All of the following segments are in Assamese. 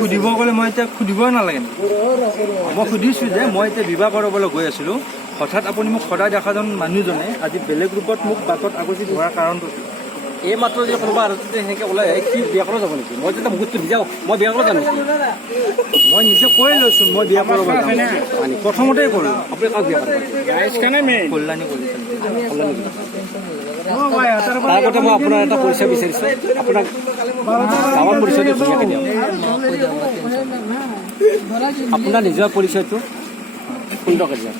সুধিব গ'লে মই এতিয়া সুধিবই নালাগে মই সুধিছোঁ যে মই এতিয়া বিবাহ কৰাবলৈ গৈ আছিলোঁ হঠাৎ আপুনি মোক সদায় দেখাজন মানুহজনে আজি বেলেগ ৰূপত মোক বাটত আগতে ধৰাৰ কাৰণটো এই মাত্ৰ যে কোনোবা আৰু সেনেকৈ ওলাই কি বিয়া কৰা যাব নেকি মই যেতিয়া মুখতটো ভিজাওঁ মই বিয়া কৰা জানো মই নিজে কৈ লৈছোঁ মই বিয়া কৰাব যাম প্ৰথমতেই কৰোঁ আপুনি কাক বিয়া কৰে কল্যাণী কৰিছে তাৰ আগতে মই আপোনাৰ এটা পৰিচয় বিচাৰিছোঁ আপোনাক গাঁৱৰ পৰিচয়টো ধুনীয়াকৈ দিয়ক আপোনাৰ নিজৰ পৰিচয়টো সুন্দৰকৈ দিয়ক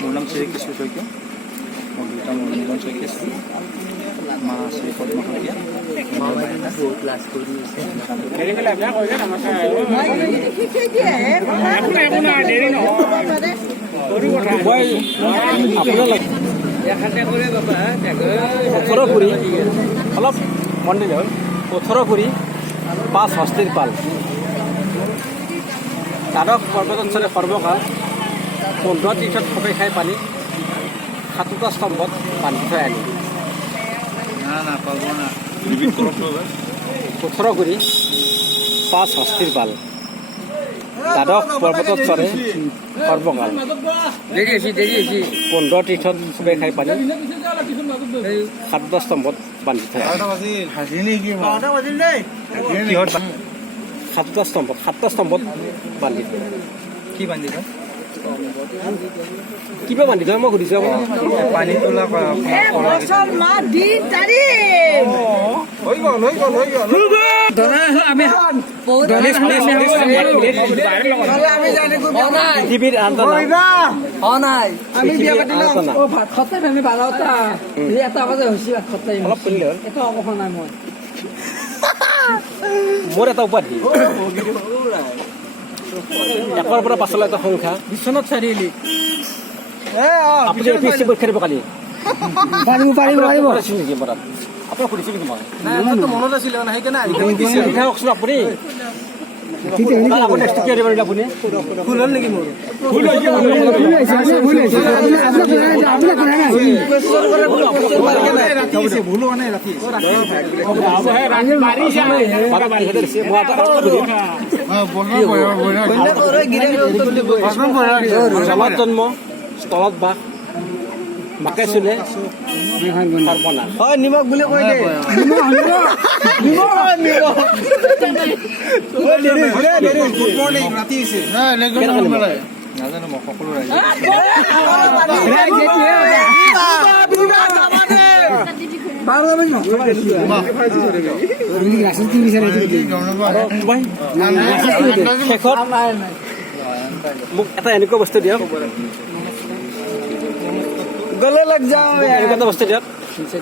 মোৰ নাম শ্ৰী কৃষ্ণ শইকীয়া মোৰ দেউতা মনোৰঞ্জন শইকীয়া মা শ্ৰী পদ্মা শইকীয়া ওঠৰপুৰী অলপ মন দিলে হ'ল ওঠৰপুৰী 5 হস্তিৰ পাল দ্বাদশ পৰ্বতঞ্চলে সৰ্বকাল 15 তীৰ্থত সবে খাই পানী 7টা স্তম্ভত বান্ধি থৈ আনি ওঠৰপুৰী 5 হস্তিৰ পাল দ্বাদশ পৰ্বতত চৰে সৰ্বকাল 15 তীৰ্থত চবে খাই পানী 7টা স্তম্ভত বান্ধি থৈ 7টা স্তম্ভত বান্ধি থৈ কি বান্ধি থয় কিবা বান্ধি থয় মই সুধিছোঁ পানী তোলা পৃথিৱীৰ মোৰ এটা উপাধি একৰ পৰা পাছলৈ এটা সংখ্যা বিশ্বনাথ চাৰিআলি আপুনি APSC পৰীক্ষা দিব কালি পাৰিব নেকি মোৰ আপোনাক সুধিছিল নেকি মই মনত আছিলে সেইকাৰণে কওকচোন আপুনি নেক্সট কি দিব আপুনি ভুল হ'ল নেকি মোৰ ভুল হোৱা নাই জলত জন্ম স্থলত বাস মাকে চুলে সৰ্বনাশ হয় নিমখ বুলি কৈ দে গুড মৰ্ণিং ৰাতি হৈছে নাজানো মই সকলো শেষত মোক এটা এনেকুৱা বস্তু দিয়ক গলে লাগ যাওঁ এনেকুৱা এটা বস্তু দিয়ক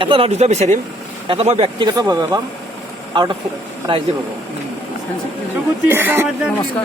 এটা নহয় দুটা বিচাৰিম এটা মই ব্যক্তিগতভাৱে পাম আৰু এটা ৰাইজে পাব নমস্কাৰ